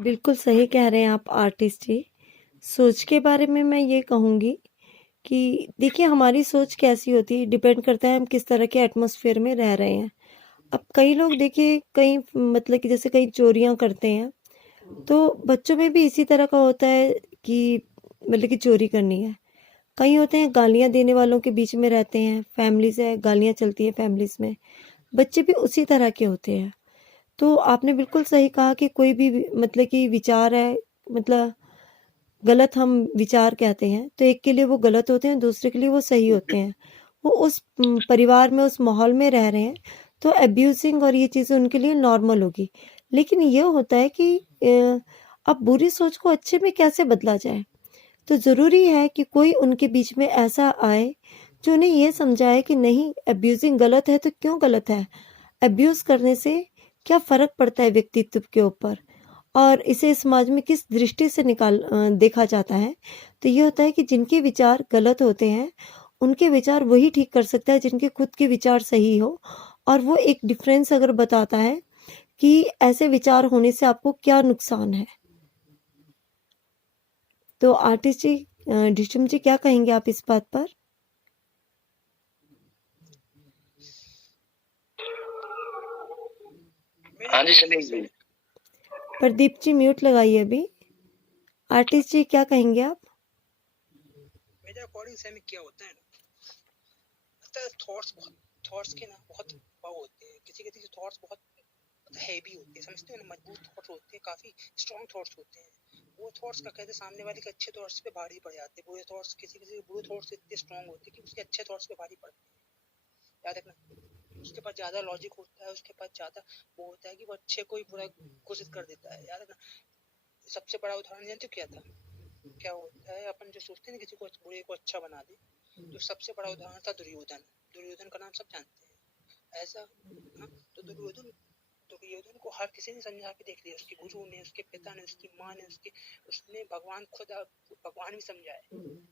बिल्कुल सही कह रहे हैं आप आर्टिस्ट जी। सोच के बारे में मैं ये कहूँगी कि देखिए हमारी सोच कैसी होती है डिपेंड करता है हम किस तरह के एटमॉस्फेयर में रह रहे हैं। अब कई लोग देखिए कई मतलब कि जैसे कई चोरियाँ करते हैं, तो बच्चों में भी इसी तरह का होता है कि मतलब कि चोरी करनी है। कई होते हैं गालियाँ देने वालों के बीच में रहते हैं, फैमिली से गालियाँ चलती हैं फैमिलीज़ में, बच्चे भी उसी तरह के होते हैं। तो आपने बिल्कुल सही कहा कि कोई भी मतलब कि विचार है, मतलब गलत हम विचार कहते हैं, तो एक के लिए वो गलत होते हैं, दूसरे के लिए वो सही होते हैं। वो उस परिवार में, उस माहौल में रह रहे हैं, तो अब्यूज़िंग और ये चीज़ें उनके लिए नॉर्मल होगी। लेकिन ये होता है कि अब बुरी सोच को अच्छे में कैसे बदला जाए? तो ज़रूरी है कि कोई उनके बीच में ऐसा आए, जो उन्हें ये समझाए कि नहीं अब्यूज़िंग गलत है तो क्यों गलत है? अब्यूज़ करने से क्या फ़र्क पड़ता है व्यक्तित्व के ऊपर? और इसे समाज में किस दृष्टि से देखा जाता है। तो ये होता है कि जिनके विचार गलत होते हैं, उनके विचार वही ठीक कर सकता है जिनके खुद के विचार सही हो, और वो एक डिफ़रेंस अगर बताता है कि ऐसे विचार होने से आपको क्या नुकसान है। तो आर्टिस्ट जी डिशम जी क्या कहेंगे आप इस बात पर? हाँ जी सलीम जी। प्रदीप जी म्यूट लगाइए अभी। आर्टिस्ट जी क्या कहेंगे आप? मेरे अकॉर्डिंग से में क्या होता है ना, थॉट्स के ना बहुत वो होते हैं, किसी किसी के थॉट्स बहुत हैवी होते हैं, समझते हैं ना, मजबूत थॉट्स होते हैं, काफी स्ट्रॉन्ग थॉट्स होते हैं। वो थॉट्स का कहते हैं सामने वाले के अच्छे थॉट्स पे भारी पड़ जाते हैं, बुरे थॉट्स किसी किसी के बुरे थॉट्स इतने स्ट्रॉन्ग होते हैं कि उसके अच्छे थॉट्स पे भारी पड़ते हैं। याद रखना, उसके पास ज्यादा लॉजिक होता है, उसके पास ज्यादा वो होता है कि वो अच्छे को ही बुरा घोषित कर देता है। याद रखना, सबसे बड़ा उदाहरण जानते हो क्या था? क्या होता है, अपन जो सोचते हैं ना किसी को बुरे को अच्छा बना दे, तो सबसे बड़ा उदाहरण था दुर्योधन। दुर्योधन का नाम सब जानते हैं ऐसा। हाँ, तो दुर्योधन को हर किसी ने समझा के देख लिया, उसके गुरु ने, उसके पिता ने, उसकी माँ ने, उसने भगवान खुद भगवान भी समझाए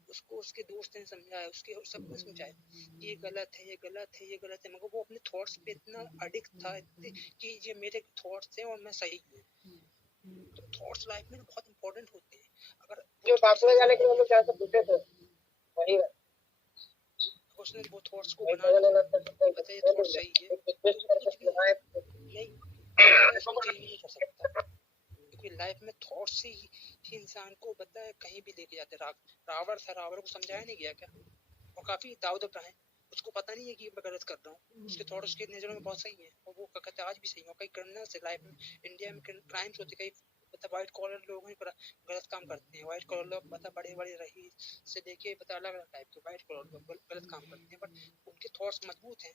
उसको, उसके दोस्त ने समझाया, उसके सबने समझाया ये गलत है, ये गलत है, ये गलत है, मगर वो अपने थॉट्स पे इतना अडिक्ट था कि ये मेरे थॉट्स हैं और मैं सही हूँ। तो थॉट्स लाइफ में बहुत इंपॉर्टेंट होते हैं। अगर जो पापड़ जाने के लिए क्या सब पूछे थे वही है, उसने वो थॉट्स को बना पता ये थॉट सही है तो कुछ भी नहीं नहीं कर सकता, क्योंकि लाइफ में थॉट से ही इंसान को पता है कहीं भी लेके जाते। रावण था, रावण को समझाया नहीं गया क्या? और काफी दाऊद इब्राहिम, उसको पता नहीं है कि मैं गलत कर रहा हूँ, उसके थॉट उसके नजरों में बहुत सही है और वो कहते आज भी सही है। और कई क्रिमिनल्स है लाइफ में, इंडिया में क्राइम्स होते, कई मतलब व्हाइट कॉलर लोग गलत काम करते हैं। व्हाइट कॉलर लोग मतलब बड़े बड़े रही से लेके पता अलग अलग टाइप के व्हाइट कॉलर लोग गलत काम करते हैं, बट उनके थॉट्स मजबूत हैं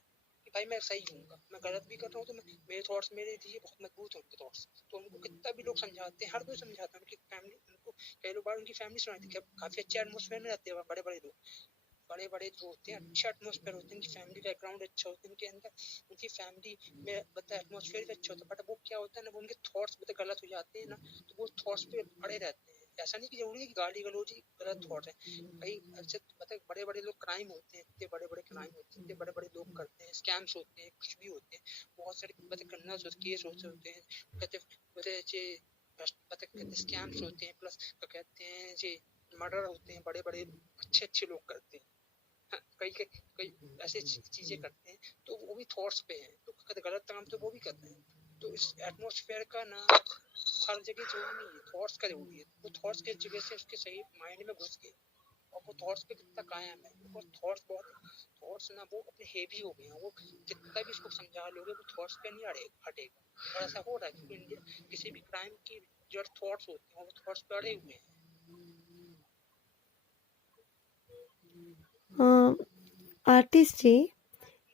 कि भाई मैं सही हूँ, मैं गलत भी कर रहा हूँ तो मेरे थॉट्स मेरे लिए बहुत मजबूत है उनके थॉट्स। तो उनको कितना भी लोग समझाते हैं, हर कोई समझाता है, उनकी फैमिली उनको कई लोग बार उनकी फैमिली सुनाती है, काफी अच्छे एटमोसफेयर में रहते हैं बड़े बड़े लोग, बड़े बड़े जो होते हैं अच्छे एटमोसफेयर होते हैं, उनकी फैमिली बैकग्राउंड अच्छा होता है, उनके अंदर उनकी फैमिली में बता एटमोसफेयर भी अच्छा होता है, बट वो क्या होता है ना, वो उनके थॉट्स बता गलत हो जाते हैं ना, तो वो थॉट्स पे अड़े रहते हैं। ऐसा नहीं कि जरूरी है कि गाली गलौज ही गलत थॉट है, कई अच्छे मतलब बड़े बड़े लोग क्राइम होते हैं, इतने बड़े बड़े क्राइम होते हैं, इतने बड़े बड़े लोग करते हैं, स्कैम्स होते हैं, कुछ भी होते हैं, बहुत सारे मतलब क्रिमिनल्स केस होते हैं, कहते स्कैम्स होते हैं, प्लस कहते हैं जी मर्डर होते हैं, बड़े बड़े अच्छे अच्छे लोग करते हैं। हाँ, कई कई कई ऐसे चीजें करते हैं, तो वो भी थॉट्स पे है, तो गलत काम तो वो भी करते हैं। तो इस एटमोसफेयर का ना हर जगह जरूरी नहीं है, थॉट्स का जरूरी है। वो थॉट्स किस जगह से उसके सही माइंड में घुस गए और वो थॉट्स पे कितना कायम है, बिकॉज थॉट्स ना वो अपने हेवी हो गए हैं, वो जितना भी इसको समझा लोगे वो थॉट्स पे नहीं हटेगा। और ऐसा हो रहा है क्योंकि इंडिया किसी भी क्राइम की जो थॉट्स होते हैं वो थॉट्स पे अड़े हुए हैं। आर्टिस्ट जी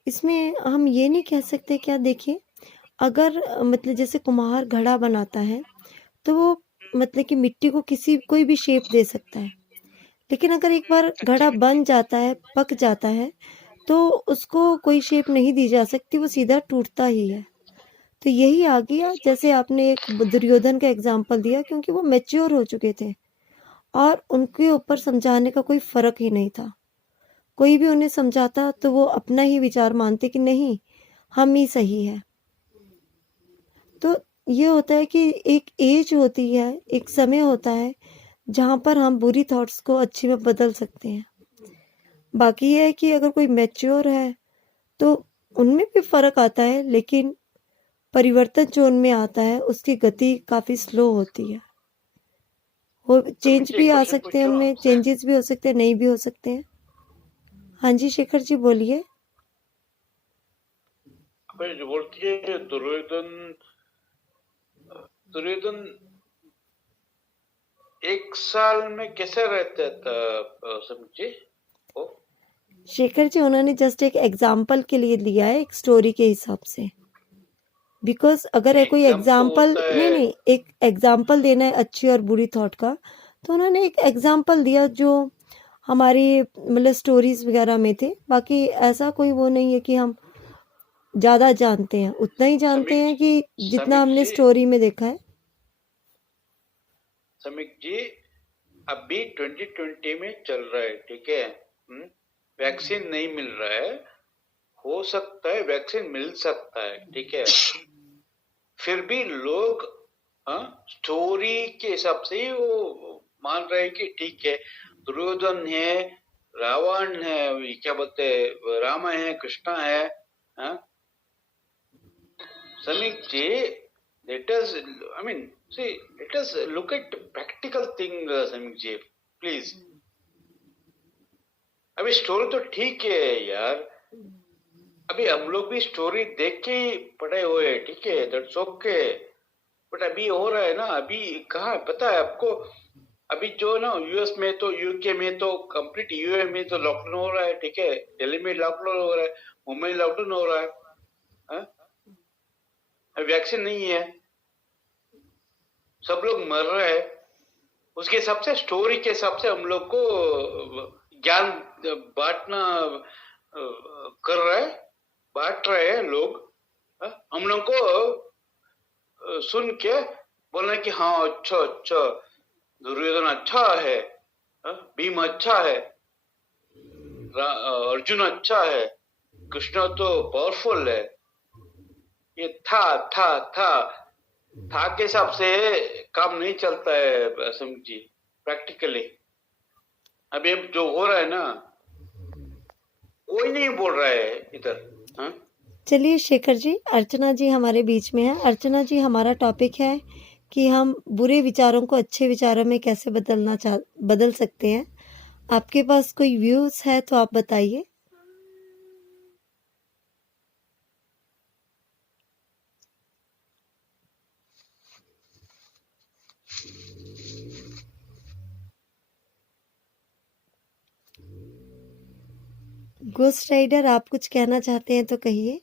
इसमें हम ये नहीं कह सकते क्या, देखिए अगर मतलब जैसे कुम्हार घड़ा बनाता है तो वो मतलब कि मिट्टी को किसी कोई भी शेप दे सकता है, लेकिन अगर एक बार घड़ा बन जाता है, पक जाता है, तो उसको कोई शेप नहीं दी जा सकती, वो सीधा टूटता ही है। तो यही आ गया, जैसे आपने एक दुर्योधन का एग्जाम्पल दिया, क्योंकि वो मैच्योर हो चुके थे और उनके ऊपर समझाने का कोई फर्क ही नहीं था। कोई भी उन्हें समझाता तो वो अपना ही विचार मानते कि नहीं हम ही सही है। तो ये होता है कि एक एज होती है, एक समय होता है जहाँ पर हम बुरी थॉट्स को अच्छी में बदल सकते हैं। बाकी ये है कि अगर कोई मैच्योर है तो उनमें भी फ़र्क आता है, लेकिन परिवर्तन जो उनमें आता है उसकी गति काफ़ी स्लो होती है। वो समीक चेंज जी भी एक आ क्वेश्चन सकते हैं, पूछूं उनमें आपसे? चेंजेस भी हो सकते हैं, नहीं भी हो सकते हैं। हाँ जी शेखर जी बोलिए। अबे जो बोलती है दुर्योधन 1 साल में कैसे रहता था समीक जी? वो शेखर जी उन्होंने जस्ट एक एग्जाम्पल के लिए लिया है, एक स्टोरी के हिसाब से। बिकॉज अगर है कोई एग्जाम तो एग्जाम्पल, होता नहीं है। नहीं, एक एग्जाम्पल देना है अच्छी और बुरी थॉट का, तो उन्होंने एक एग्जाम्पल दिया जो हमारी मतलब स्टोरीज वगैरह में थे। बाकी ऐसा कोई वो नहीं है कि हम ज़्यादा जानते हैं, उतना ही जानते समीक हैं कि जितना समीक हमने जी स्टोरी में देखा है। समीक जी अभी 2020 में चल रहा है, ठीक है? वैक्सीन नहीं मिल रहा है, हो सकता है वैक्सीन मिल सकता है, ठीक है? फिर भी लोग स्टोरी के हिसाब से ही वो मान रहे हैं कि ठीक है, दुर्योधन है, रावण है, ये क्या बोलते हैं, राम है, कृष्णा है, हाँ? समीक जी, let us, I mean, see, let us look at practical thing, Sameek ji, please. अभी स्टोरी तो ठीक है यार, अभी हम लोग भी स्टोरी देख के ही पढ़े हुए हैं, ठीक है, दैट्स ओके। बट अभी हो रहा है ना, अभी कहाँ पता है आपको? अभी जो ना यूएस में तो, यूके में तो, कंप्लीट यूए में तो लॉकडाउन हो रहा है, ठीक है, दिल्ली में लॉकडाउन हो रहा है, मुंबई लॉकडाउन हो रहा है, हाँ? अभी वैक्सीन नहीं है, सब लोग मर रहे हैं। उसके हिसाब से, स्टोरी के हिसाब से हम लोग को ज्ञान बांटना कर रहे हैं, बांट रहे हैं लोग, हाँ? हम लोग को सुन के बोलना कि हाँ अच्छा अच्छा, दुर्योधन अच्छा है, हाँ? भीम अच्छा है, अर्जुन अच्छा है, कृष्ण तो पावरफुल है। ये था के हिसाब से काम नहीं चलता है समीक जी, प्रैक्टिकली। अभी अब जो हो रहा है ना, कोई नहीं बोल रहा है इधर, हाँ? चलिए शेखर जी, अर्चना जी हमारे बीच में है। अर्चना जी, हमारा टॉपिक है कि हम बुरे विचारों को अच्छे विचारों में कैसे बदल सकते हैं। आपके पास कोई व्यूज है तो आप बताइए। गोस्ट राइडर, आप कुछ कहना चाहते हैं तो कहिए।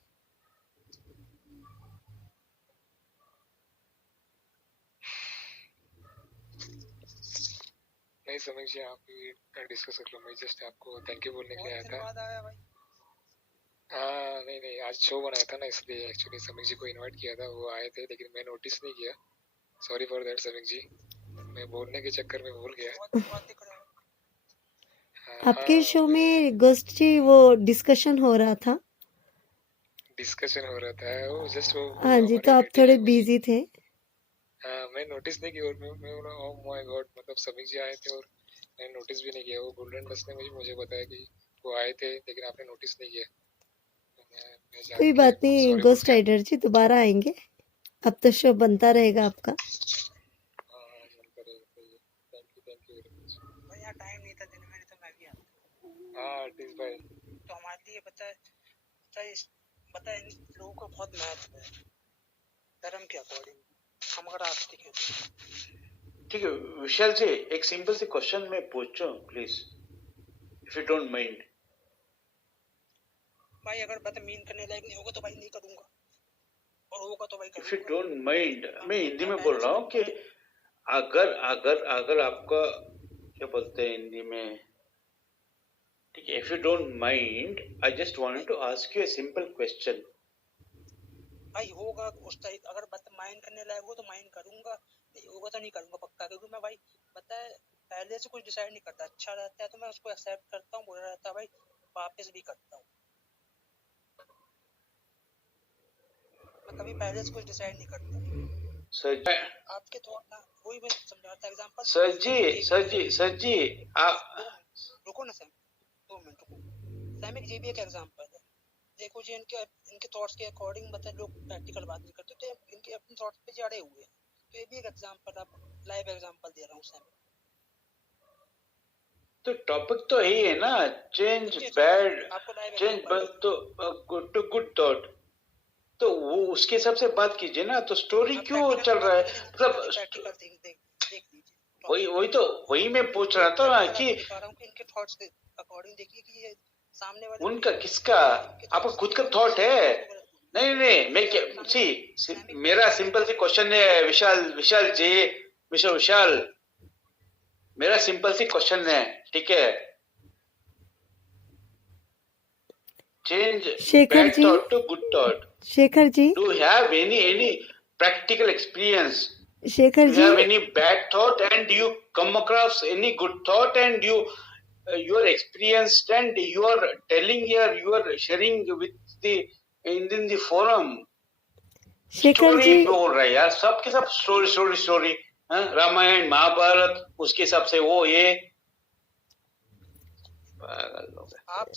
नहीं समीक जी, आप ही डिस्कस कर लो, मैं जस्ट आपको थैंक यू बोलने के लिए आया था। हाँ नहीं नहीं, आज शो बनाया था ना, इसलिए एक्चुअली समीक जी को इनवाइट किया था, वो आए थे, लेकिन मैं नोटिस नहीं किया। सॉरी फॉर दैट समीक जी, मैं बोलने के चक्कर में भूल गया। आपके शो हाँ, में गोस्ट जी वो डिस्कशन हो रहा था। डिस्कशन हो रहा था, वो जस्ट वो हाँ जी, तो हमारी आप मीटिंग थोड़े है वही। बिजी थे। हाँ, मैं नोटिस नहीं किया, और मैं बोला ओह माय गॉड, मतलब समीक जी आए थे और मैंने नोटिस भी नहीं किया। वो गोल्डन बस ने मुझे बताया कि वो आए थे, लेकिन आपने नोटिस नहीं किया। मैं जान कोई के बात नहीं सॉरी बोल गोस्ट दिया। राइडर जी, दोबारा आएंगे। अब तो शो बनता रहेगा आपका। Thank you very much. भाई यार टाइम नहीं था दिन में, नहीं तो मैं भी आता। हाँ आर्टिस्ट भाई, तो हमारे लिए बता इन लोगों का बहुत महत्व है धर्म के अकॉर्डिंग, हम अगर आस्तिक हैं तो। ठीक है विशाल जी, एक सिंपल सी क्वेश्चन मैं पूछूं please, if you don't mind. भाई अगर बात मीन करने लायक नहीं होगा तो भाई नहीं करूंगा, और होगा तो भाई इफ यू करूंगा। डोंट माइंड, मैं हिंदी में पहले बोल रहा हूँ कि अगर अगर अगर आपका, क्या बोलते हैं हिंदी में, ठीक है, if you don't mind, I just wanted to ask you a simple question. भाई होगा उस टाइप, अगर बात माइंड करने लायक हो तो माइंड करूंगा, नहीं होगा तो नहीं करूंगा पक्का। क्योंकि मैं भाई पता है पहले से कुछ डिसाइड नहीं करता, अच्छा रहता है तो मैं उसको एक्सेप्ट करता हूँ, बुरा रहता है भाई वापस भी करता हूँ। मैं कभी पहले से कुछ डिसाइड नहीं करता। सर आपके थॉट ना, वही मैं समझा रहा था एग्जांपल। सर जी आप रुको ना सैम, 2 मिनट रुको। सैम एक ये भी एक एग्जांपल है। देखो जी, इनके थॉट्स के अकॉर्डिंग मतलब लोग प्रैक्टिकल बात नहीं करते, तो इनके अपने थॉट्स पे जड़े हुए हैं। तो ये भी एक एग्जांपल, आप लाइव एग्जांपल दे रहा हूँ सैम। तो टॉपिक तो यही है ना, चेंज जी, बैड, आपको लाइव चेंज एग्जांपल तो टू गुड थॉट, तो वो उसके हिसाब से बात कीजिए ना। तो स्टोरी क्यों चल रहा है, मतलब प्रैक्टिकल देख लीजिए। वही मैं पूछ रहा था ना कि बता रहा हूँ कि इनके थॉट्स के अकॉर्डिंग देखिए कि ये सामने वाले उनका किसका, आपका खुद का थॉट है। नहीं नहीं, मैं क्या सी मेरा सिंपल सी क्वेश्चन है विशाल जी, विशाल मेरा सिंपल सी क्वेश्चन है, ठीक है। Change Shekhar bad ji, thought to good thought. Shekhar ji, do have any practical experience? Shekhar Do you ji, have any bad thought and you come across any good thought and you are experienced and you are telling here, you are sharing with the in the forum? Shekhar story ji, बोल रहा है यार, सबके सब story Ramayan Mahabharat, उसके हिसाब से वो ये पागल लोग हैं। आप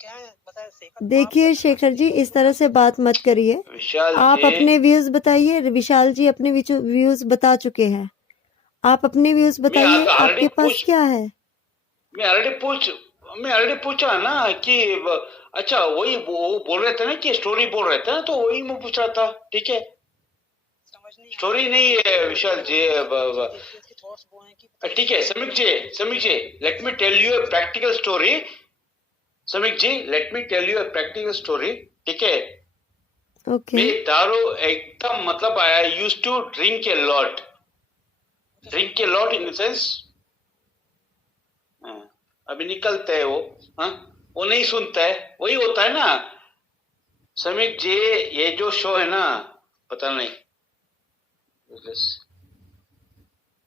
क्या है बताए शेखर? देखिए शेखर जी, इस तरह से बात मत करिए। विशाल आप जी, अपने व्यूज बताइए। विशाल जी अपने व्यूज बता चुके हैं, आप अपने व्यूज बताइए। ऑलरेडी आपके पास क्या है? मैं ऑलरेडी पूछा ना कि अच्छा वही वो बोल रहे थे ना कि स्टोरी बोल रहे थे ना, तो वही मैं पूछ रहा था, ठीक है। समझ नहीं स्टोरी नहीं है विशाल जी, थॉट्स वो हैं कि ठीक है। Sameek ji let me tell you a practical story. Sameek ji let me tell you a practical story, ठीक है। ओके, मैं दारू एकदम मतलब I used to drink a lot in the sense, अभी निकलता है वो, वो नहीं सुनता है, वही होता है ना समीक जी। ये जो शो है ना, पता नहीं,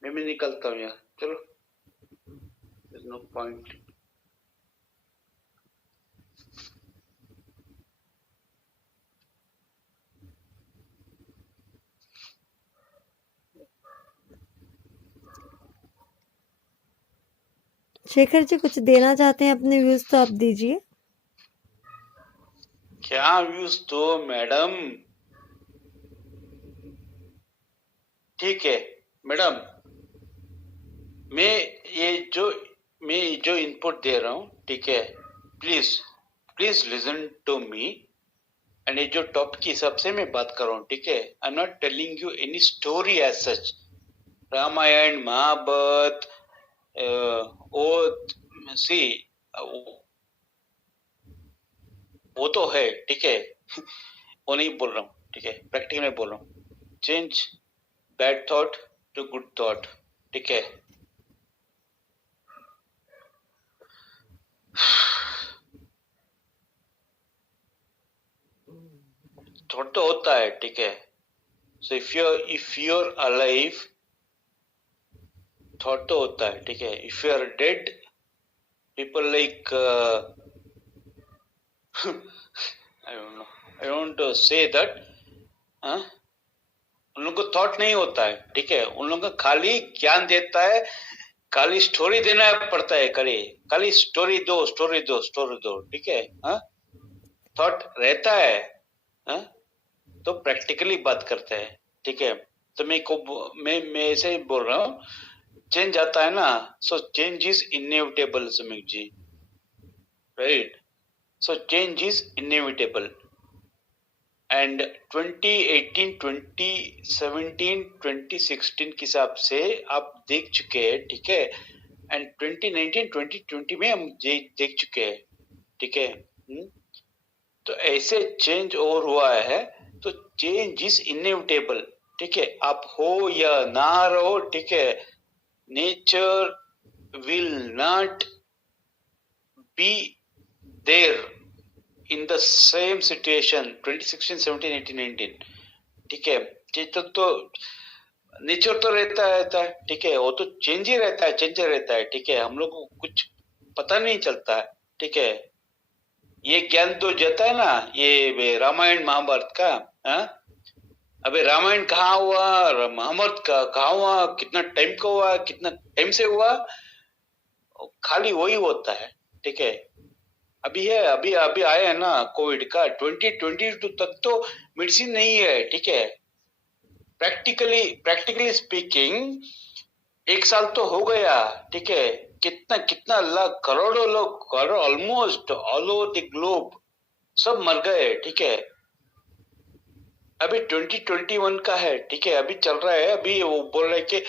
मैं भी निकलता हूँ यार, चलो, नो पॉइंट। शेखर जी कुछ देना चाहते हैं अपने व्यूज तो आप दीजिए। क्या व्यूज तो मैडम, ठीक है मैडम, मैं जो इनपुट दे रहा हूँ, ठीक है, please listen to me. And ये जो टॉपिक के हिसाब से मैं बात कर रहा हूँ, ठीक है। I am not telling you any story as such, Ramayan Mahabharat, see वो तो है, ठीक है। वो नहीं बोल रहा हूँ, ठीक है, प्रैक्टिकल में बोल रहा हूँ। Change bad thought to good thought, ठीक है। थॉट तो होता है, ठीक है। So if you're alive, thought तो होता है, ठीक है। If you are dead, people like I don't say that, उन लोगों को थॉट नहीं होता है, ठीक है। उन लोगों को खाली ज्ञान देता है, खाली स्टोरी देना पड़ता है, खाली स्टोरी दो, ठीक है। थॉट रहता है, तो प्रैक्टिकली बात करते हैं, ठीक है। तो मैं ऐसे ही बोल रहा हूँ, चेंज आता है ना, so change is inevitable Sameek ji, right. So change is inevitable and 2018, 2017, 2016 के हिसाब से आप देख चुके हैं, ठीक है। एंड 2019, 2020 में हम देख चुके हैं, ठीक है। तो ऐसे चेंज और हुआ है, तो चेंज इज इनएविटेबल, ठीक है। आप हो या ना रहो, ठीक है, nature will not be there in the same situation 2016, 17, 18, 19, ठीक है। चेतन तो नेचर तो रहता है, ठीक है। वो तो चेंज ही रहता है, ठीक है। हम लोग को कुछ पता नहीं चलता है, ठीक है। ये ज्ञान तो जाता है ना, ये रामायण महाभारत का, अबे रामायण कहाँ हुआ, महाभारत कहाँ हुआ, कितना टाइम का हुआ, कितना टाइम से हुआ, खाली वही होता है। ठीक है, अभी है, अभी अभी आया है ना कोविड का, 2022 तक तो मेडिसिन नहीं है। ठीक है, प्रैक्टिकली स्पीकिंग 1 साल तो हो गया। ठीक है, कितना कितना लाख करोड़ों लोग almost all over the globe सब मर गए। ठीक है, अभी 2021 का है। ठीक है, अभी चल रहा है, अभी वो बोल रहे कि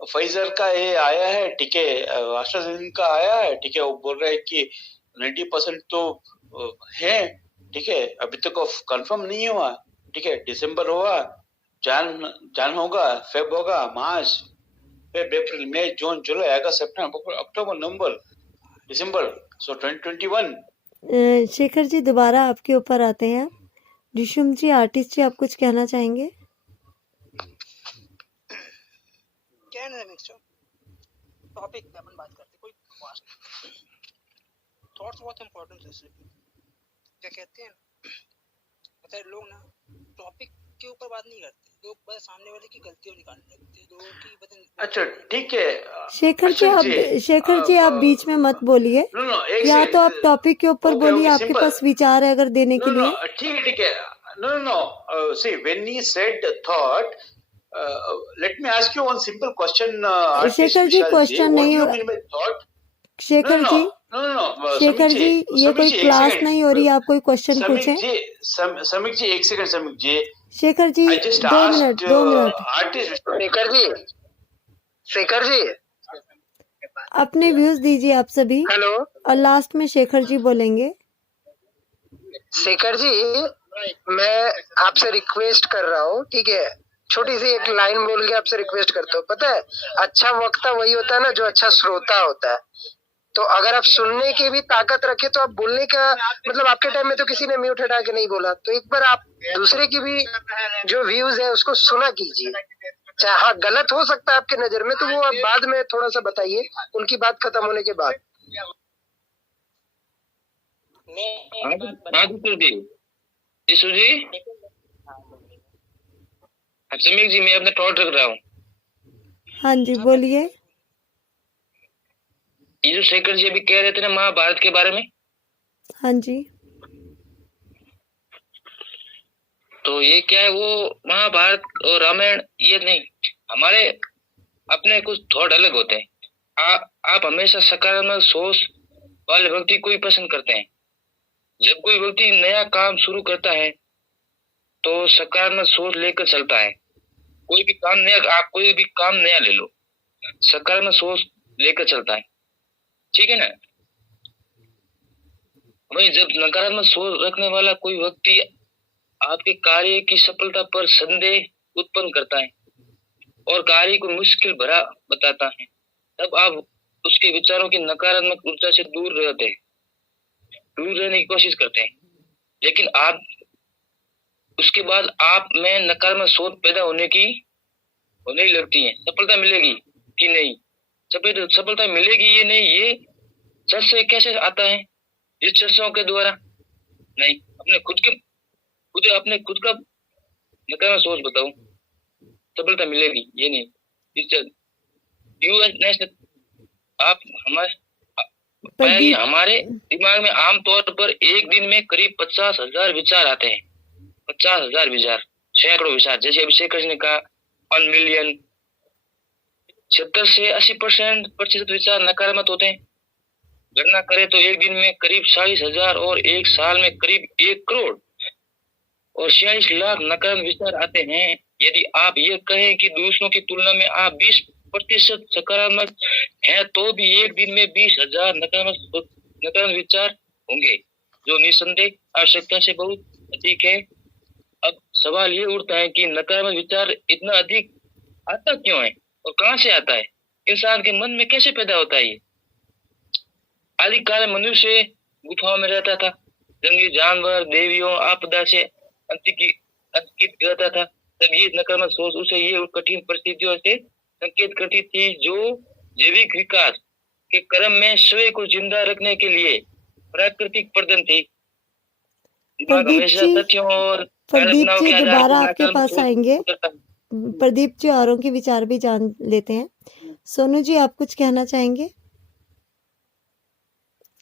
फाइजर का ये आया है। ठीक है, एस्ट्राजेनेका का आया है। ठीक है, वो बोल रहे हैं कि 90% तो है। ठीक है, अभी तक कंफर्म नहीं हुआ। ठीक है, दिसंबर हुआ, जान होगा, फेब होगा, मार्च, फेब, अप्रैल, मई, जून, जुलाई, अगस्त, सितंबर, अक्टूबर, नवंबर, दिसंबर, सो 2021। शेखर जी दोबारा आपके ऊपर आते हैं। रिशुम जी, आर्टिस्ट जी, आप कुछ कहना चाहेंगे? क्या है ना मिक्सचर टॉपिक पे अपन बात करते, कोई थॉट्स बहुत इंपॉर्टेंट है इसलिए। क्या कहते हैं, पता है लोग ना टॉपिक के ऊपर बात नहीं करते, लोग बस सामने वाले की गलतियों निकालने लगते हैं, लोगों की बदन। अच्छा ठीक है, शेखर जी आप बीच में मत बोलिए, या तो आप टॉपिक के ऊपर बोलिए, आपके पास विचार है अगर देने के लिए। ठीक है, no see when he said thought, let me ask you one simple question, Shekhar ji question नहीं हो, शेखर जी शेखर जी ये कोई क्लास नहीं हो रही, आप कोई क्वेश्चन पूछें। समीक जी एक सेकंड, समीक जी, शेखर जी 2 मिनट आर्टिस्ट शेखर जी अपने व्यूज दीजिए आप सभी। हेलो, और लास्ट में शेखर जी बोलेंगे। शेखर जी मैं आपसे रिक्वेस्ट कर रहा हूँ, ठीक है, छोटी सी एक लाइन बोल के आपसे रिक्वेस्ट करता हूँ। पता है अच्छा वक्ता वही होता है ना जो अच्छा श्रोता होता है। तो अगर आप सुनने की भी ताकत रखे तो आप बोलने का मतलब, आपके टाइम में तो किसी ने म्यूट हटा के नहीं बोला, तो एक बार आप दूसरे की भी जो व्यूज है उसको सुना कीजिए। चाहे हाँ गलत हो सकता है आपके नजर में, तो वो आप बाद में थोड़ा सा बताइए उनकी बात खत्म होने के बाद। समीक जी मैं अपना थॉट रख रहा हूँ। हाँ जी बोलिए। ये जो शेखर जी अभी कह रहे थे ना महाभारत के बारे में, हाँ जी, तो ये क्या है, वो महाभारत और रामायण ये नहीं, हमारे अपने कुछ थॉट अलग होते हैं। आप हमेशा सकारात्मक सोच वाले व्यक्ति को ही पसंद करते हैं। जब कोई व्यक्ति नया काम शुरू करता है तो सकारात्मक सोच लेकर चलता है। कोई भी काम नया, आप कोई भी काम नया ले लो, सकारात्मक सोच लेकर चलता है, ठीक है ना। वही जब नकारात्मक सोच रखने वाला कोई व्यक्ति आपके कार्य की सफलता पर संदेह उत्पन्न करता है और कार्य को मुश्किल भरा बताता है, तब आप उसके विचारों की नकारात्मक ऊर्जा से दूर रहने की कोशिश करते हैं। लेकिन आप उसके बाद आप में नकारात्मक सोच पैदा होने लगती है। सफलता मिलेगी कि नहीं, सफलता मिलेगी ये नहीं, ये चर्चा कैसे आता है, इस चर्चाओं के द्वारा नहीं, अपने खुद का नकारात्मक सोच बताओ, सफलता मिलेगी ये नहीं। आप हमारे दिमाग में आमतौर पर एक दिन में करीब 50,000 विचार आते हैं। 50,000 विचार, सैकड़ों विचार, जैसे अभिषेक ने कहा 1 मिलियन। 70 से 80% विचार नकारात्मक होते हैं। गणना करें तो एक दिन में करीब 40,000 और एक साल में करीब 1 करोड़ और 46 लाख नकारात्मक विचार आते हैं। यदि आप ये कहें कि दूसरों की तुलना में आप 20% सकारात्मक हैं, तो भी एक दिन में 20,000 नकारात्मक विचार होंगे, जो निसंदेह आवश्यकता से बहुत अधिक है। अब सवाल ये उठता है कि नकारात्मक विचार इतना अधिक आता क्यों है और कहां से आता है, इंसान के मन में कैसे पैदा होता है। ये आदिकाल में मनुष्य गुफाओं में रहता था, जंगली जानवर, देवियों, आपदा से अंकित रहता था। तब ये नकारात्मक सोच उसे ये कठिन परिस्थितियों से संकेत करती थी जो जैविक विकास के क्रम में स्वयं को जिंदा रखने के लिए प्राकृतिक प्रदान थी। दिमाग हमेशा तथ्यों और प्रदीप जी क्या दोबारा आपको आपके पास आएंगे। प्रदीप जी औरों के विचार भी जान लेते हैं। सोनू जी आप कुछ कहना चाहेंगे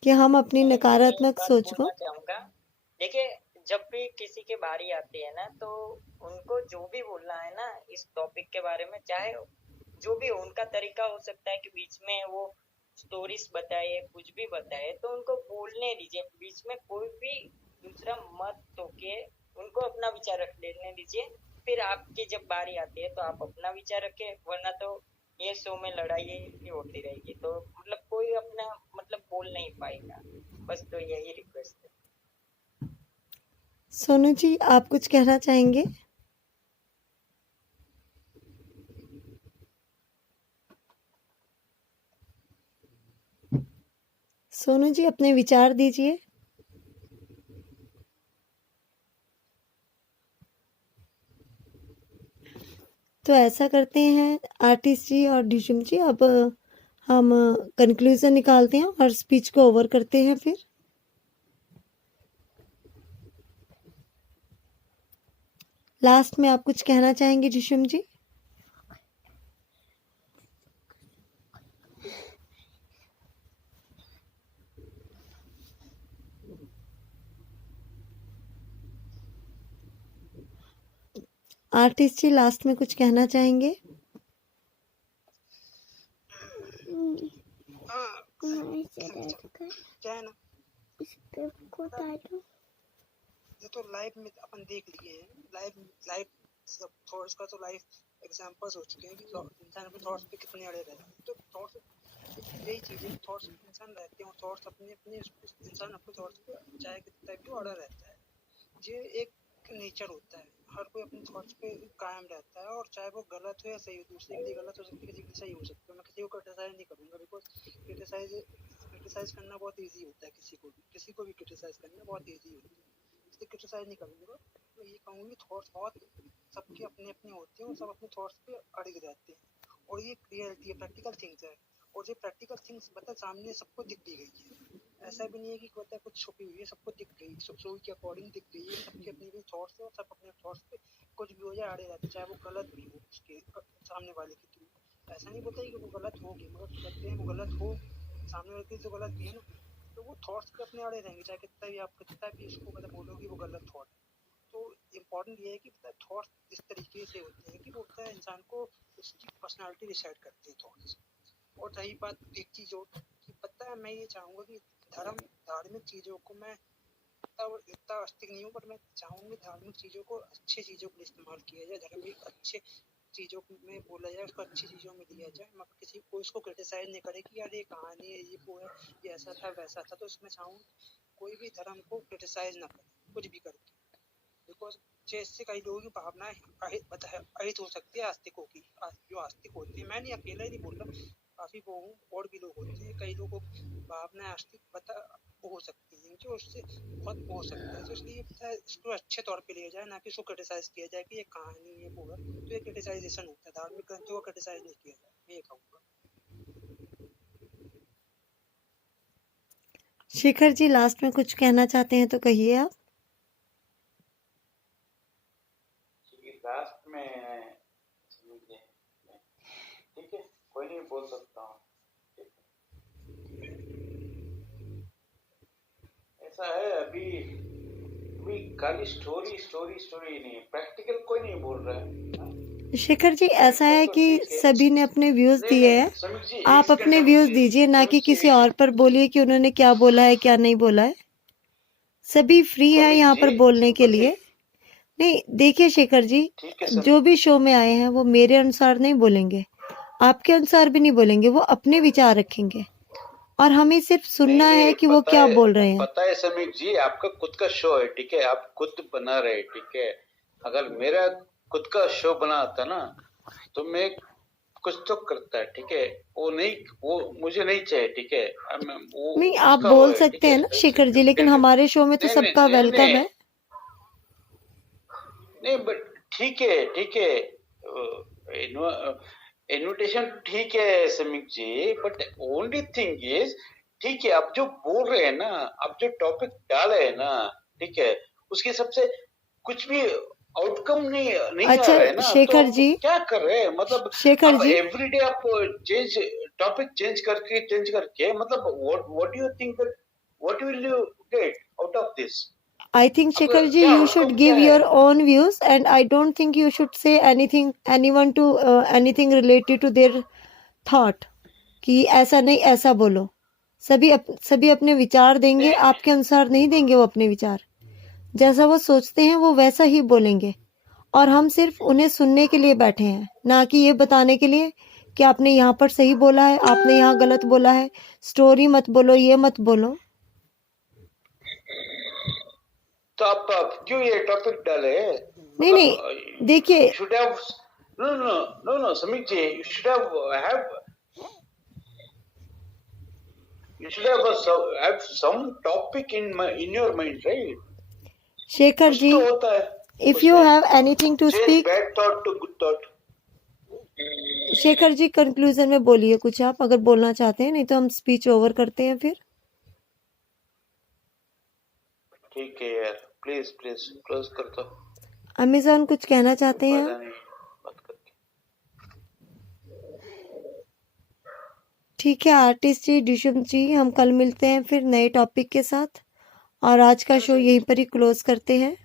कि हम अपनी मैं नकारात्मक बस सोच को बोलना चाहूंगा, देखिए जब भी किसी की बारी आती है ना, तो उनको जो भी बोलना है ना इस टॉपिक के बारे में, चाहे जो भी हो, उनका तरीका हो सकता है कि बीच में वो स्टोरीज बताए, कुछ भी बताए, तो उनको बोलने दीजिए। बीच में कोई भी दूसरा मत टोके, उनको अपना विचार रख लेने दीजिए। फिर आपकी जब बारी आती है तो आप अपना विचार रखें, वरना तो ये शो में लड़ाई ही होती रहेगी, तो मतलब कोई अपना मतलब बोल नहीं पाएगा। बस तो यही रिक्वेस्ट है। सोनू जी आप कुछ कहना चाहेंगे? सोनू जी अपने विचार दीजिए। तो ऐसा करते हैं आर्टिस्ट जी और डिशम जी, अब हम कंक्लूजन निकालते हैं और स्पीच को ओवर करते हैं। फिर लास्ट में आप कुछ कहना चाहेंगे डिशम जी? आर्टिस्ट जी लास्ट में कुछ कहना चाहेंगे? क्या है ना, ये तो लाइव में अपन देख लिए हैं, लाइव सब थॉट्स का तो लाइव एग्जांपल्स हो चुके हैं कि इंसान अपने थॉट्स पे कितने अड़े रहते हैं। तो थॉट्स यही चीज है, थॉट्स इंसान रहते हैं और थॉट्स अपने अपने इंसान अपने थॉट्स पे चाहे कितना भी अड़ा रहता है। ये एक नेचर होता है, हर कोई अपने थॉट्स पे कायम रहता है, और चाहे वो गलत हो या सही हो, दूसरे के लिए गलत हो सकती है, किसी के लिए सही हो सकता है। मैं किसी को क्रिटिसाइज नहीं करूंगा, बिकॉज क्रिटिसाइज करना बहुत ईजी होता है। किसी को भी क्रिटिसाइज करना बहुत ईजी होता है, इसलिए क्रिटिसाइज नहीं करूंगा। मैं ये कहूँगी थॉट्स बहुत सबके अपने अपने होते हैं और सब अपने थॉट्स पे अड़े रहते हैं, और ये रियलिटी है, प्रैक्टिकल थिंग्स है। और ये प्रैक्टिकल थिंग्स पता सामने सबको दिख भी गई है, ऐसा भी नहीं है कि पता कुछ छुपी हुई है, सबको दिख गई, शो के अकॉर्डिंग दिख गई है। सबके अपने भी थॉट्स है और सब अपने थॉट्स पे कुछ भी हो जाए अड़े रहते, चाहे वो गलत भी हो उसके सामने वाले के थ्रू। ऐसा नहीं बोलता कि वो गलत होगी, मगर कहते हैं वो गलत हो, सामने वाले की तो गलत भी है ना, तो वो थॉट्स पे अपने अड़े रहेंगे, चाहे कितना भी उसको मतलब बोलोगे वो गलत थॉट है। तो इम्पोर्टेंट ये है कि थॉट्स इस तरीके से होते हैं कि वो होता है इंसान को उसकी पर्सनालिटी डिसाइड करती है थॉट्स। और रही बात एक चीज और कि पता है, मैं ये चाहूंगा कि धार्मिक चीजों को मैं इतना आस्तिक नहीं हूँ, बट मैं चाहूंगी धार्मिक चीजों को अच्छी चीजों के लिए इस्तेमाल किया जाए, धार्मिक अच्छे चीजों में बोला जाए, उसको अच्छी चीजों में लिया जाए। मगर किसी को इसको क्रिटिसाइज नहीं करे कि यार ये कहानी है, ये वो है, ये ऐसा था वैसा था। तो इसमें चाहूँ कोई भी धर्म को क्रिटिसाइज ना करे कुछ भी करके, बिकॉज जैसे कई लोगों की भावनाएं अहित हो सकती है आस्तिकों की, जो आस्तिक होते हैं, मैं नहीं अकेला ही नहीं बोल रहा, काफी वो हूँ और भी लोग होते हैं, कई लोगों की भावनाएं आस्तिक हो सकती हैं, जो उससे बहुत हो सकता है। तो इसलिए इसको अच्छे तौर पे लिया जाए, ना कि इसको क्रिटिसाइज किया जाए कि ये कहानी ये वो है। तो ये क्रिटिसाइजेशन होता है, धार्मिक ग्रंथों को क्रिटिसाइज नहीं किया जाए, मैं ये कहूँगा। शेखर जी लास्ट में कुछ कहना चाहते हैं तो कहिए आप। लास्ट में ठीक है, कोई नहीं बोल सकता हूँ। ऐसा है, अभी खाली स्टोरी नहीं, प्रैक्टिकल कोई नहीं बोल रहा है। शेखर जी ऐसा है कि सभी ने अपने व्यूज दिए हैं, आप अपने व्यूज दीजिए, ना कि किसी और पर बोलिए कि उन्होंने क्या बोला है क्या नहीं बोला है। सभी फ्री है यहाँ पर बोलने के लिए। नहीं देखिए शेखर जी, जो भी शो में आए हैं वो मेरे अनुसार नहीं बोलेंगे, आपके अनुसार भी नहीं बोलेंगे, वो अपने विचार रखेंगे और हमें सिर्फ सुनना है कि वो क्या बोल रहे हैं। पता है समीर जी, आपका खुद का शो है, ठीक है, आप खुद बना रहे, ठीक है। अगर मेरा खुद का शो बना था ना तो मैं कुछ तो करता है, ठीक है। वो मुझे नहीं चाहिए, ठीक है। नहीं आप बोल सकते हैं ना शेखर जी, लेकिन हमारे शो में तो सबका वेलकम है। नहीं बट ठीक है, इन्विटेशन ठीक है समीक जी, बट ओनली थिंग इज, ठीक है, आप जो बोल रहे हैं ना, आप जो टॉपिक डाले हैं ना, ठीक है, उसके सबसे कुछ भी आउटकम नहीं नहीं आ अच्छा रहा है ना, तो शेखर आप जी, क्या कर रहे हैं? मतलब शेखर आप जी, एवरीडे आप चेंज टॉपिक चेंज करके मतलब what do you think that what will you get out of this? I think अब Shekhar ji, क्या you should आउटकम क्या give है? your own views, and I don't think you should say anyone to anything related to their thought कि ऐसा नहीं ऐसा बोलो। सभी अपने विचार देंगे, नहीं आपके अनुसार नहीं देंगे वो अपने विचार। जैसा वो सोचते हैं वो वैसा ही बोलेंगे, और हम सिर्फ उन्हें सुनने के लिए बैठे हैं, ना कि ये बताने के लिए कि आपने यहाँ पर सही बोला है, आपने यहाँ गलत बोला है, स्टोरी मत बोलो, ये मत बोलो। तो आप क्यों ये टॉपिक डाले? नहीं नहीं, देखिए should have no Sameek ji, you should have some topic in your mind, right? Shekhar कुछ जी, तो होता है इफ यू उसमें। Have anything to Change speak, bad thought to good thought. Shekhar ji conclusion में बोलिए कुछ आप, अगर बोलना चाहते हैं, नहीं तो हम स्पीच ओवर करते हैं फिर। ठीक है यार, प्लीज क्लोज कर दो। अमेजॉन कुछ कहना चाहते हैं मजा आप? नहीं बात करके। ठीक है आर्टिस्ट जी, डिशम जी, हम कल मिलते हैं फिर नए टॉपिक के साथ, और आज का शो यहीं पर ही क्लोज करते हैं।